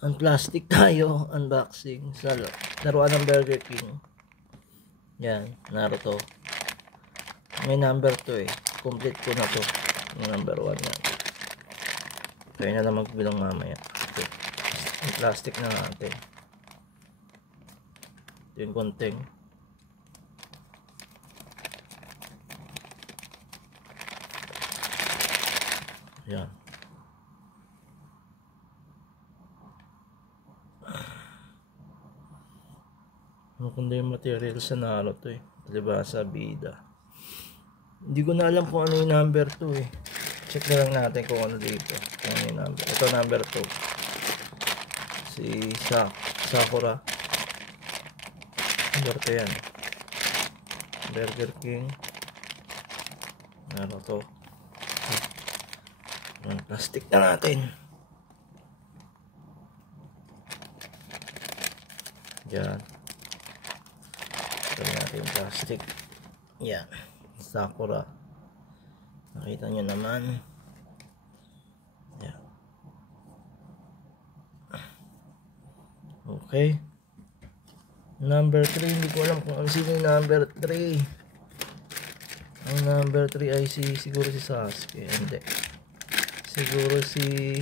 Ang plastic tayo, unboxing sa laruan ng Burger King. Yan, Naruto. May number 2 eh. Complete ko na to. Yung number 1 yan. Kaya na lang magbilang mamaya. Okay. Ang plastic na natin. Ito yung konting. Yan. Ano kundi yung material sa Naruto eh. Diba sa bida. Hindi ko na alam kung ano yung number 2 eh. Check na lang natin kung ano dito. Kung ano yung number. Ito number 2. Si Sakura. Number 2 yan. Burger King. Naruto. Plastic na natin. Yan. Ito natin yung plastic. Yan. Sakura. Nakita nyo naman. Yan. Okay. Number 3. Hindi ko alam kung ano sino yung number 3. Ang number 3 ay siguro si Sasuke. Hindi. Siguro si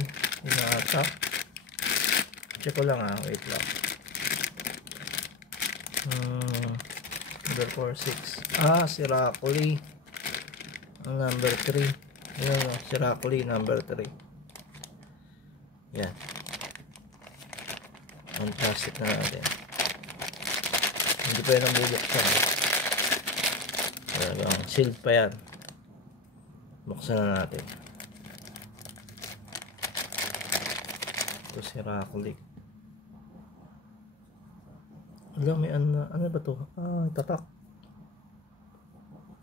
Hinata. Check ko lang wait lang. Number 4, 6. Si Rakuli. Ang number 3. Yan o, si Rakuli number 3. Yan. Ang plastic na natin. Hindi pa yan ang bubuksan. Talagang sealed pa yan. Buksan na natin. Ito si Rakuli. Alam, may ano ba to? Tatak.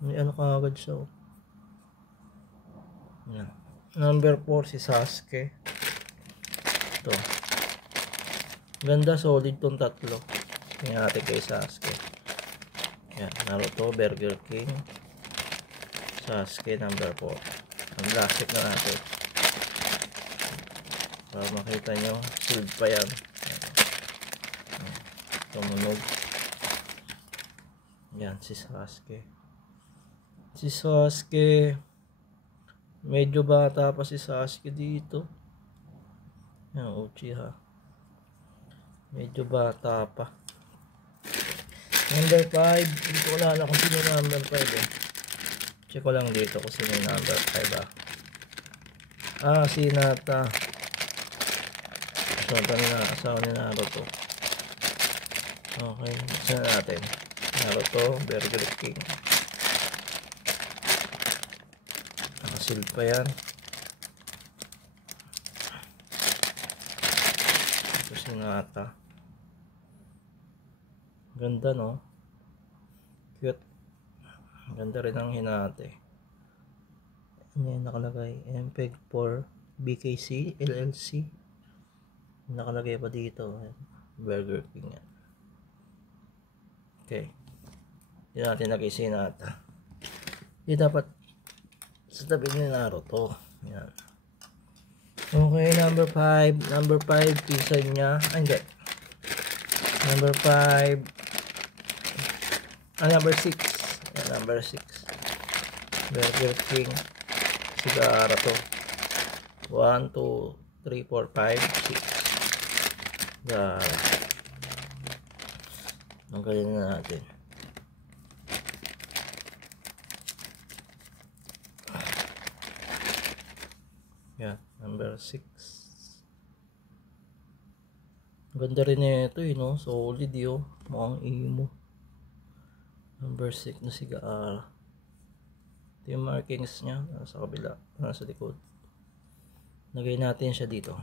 May ano kagad siya. Yan. Number 4 si Sasuke. Ito. Ganda, solid tong tatlo. Tingnan natin kay Sasuke. Yan. Naruto, Burger King. Sasuke number 4. Ang plastic na natin. Para makita nyo, sealed pa yan. Tumunog. Yan, si Sasuke. Si Sasuke. Medyo bata pa si Sasuke dito. Yan, Uchiha. Medyo bata pa. Number 5. Hindi ko wala kung sino number 5 eh. Check ko lang dito kung sino number 5 si Hinata. Asawa ni Naruto. Okay, buksan na natin. Naruto, Burger King. Nakasealed pa yan. Ito si Hinata. Ganda no? Cute. Ganda rin ang Hinata. Ano yan nakalagay? MPEG 4 BKC LLC. Nakalagay pa dito. Burger King yan. Okay. Hindi natin nag-isi Hinata. Hindi dapat sa tabi ni Naruto. Yan. Okay, number 5. Number 5, pisa niya. Hindi. Number 5. Number 6. Number 6. Burger King. Sigara to. 1, 2, 3, 4, 5, 6. Sigara. Tanggalin na natin. Yan, number 6. Ganda rin ito no? Solid yun. Mukhang emo. Number 6 na sigara. Ito yung markings nya. Nasa kabila. Nasa likod. Lagay natin siya dito.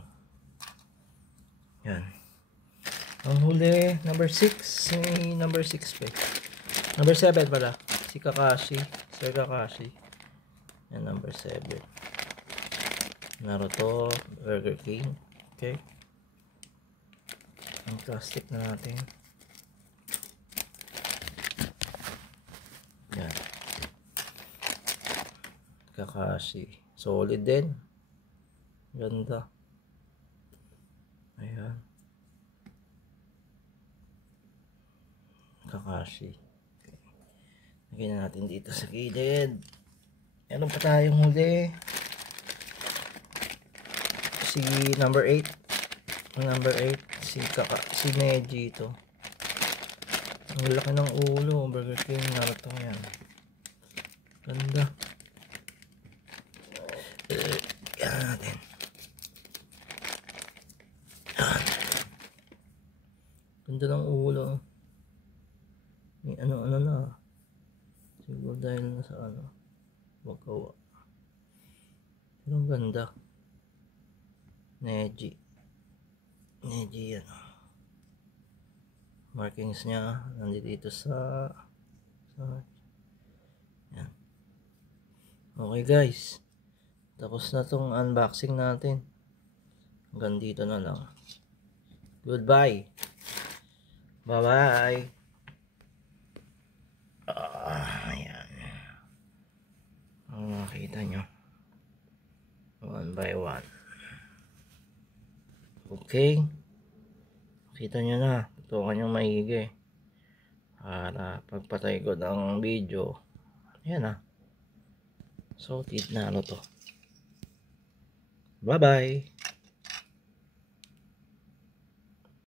Yan. Ang huli, number 6. May number 6 pa. Number 7 pala. Si Kakashi. Sir Kakashi. Yan, number 7. Naruto, Burger King. Okay. Ang plastic na natin. Yan. Kakashi. Solid din. Ganda. Ayan. Kakashi. Lagyan natin dito sa gilid. Meron pa tayong huli. Si number 8. Number 8. Si Neji ito. Ang laki ng ulo. Burger King. Naruto yan. Ganda. Yan natin. Ganda ng ulo. May ano na. Siguro dahil na sa ano. Wagawa. Pero ang ganda. Neji yan. Markings niya nandito sa yan. Okay guys, tapos na tong unboxing natin. Hanggang dito na lang. Goodbye. Bye bye. Ayan. Ang makita nyo, one by one. Okay, kita nyo na, tutukan nyo maigi para pagpatay ko ng video. Ayan na, sorted na ano to. Bye bye.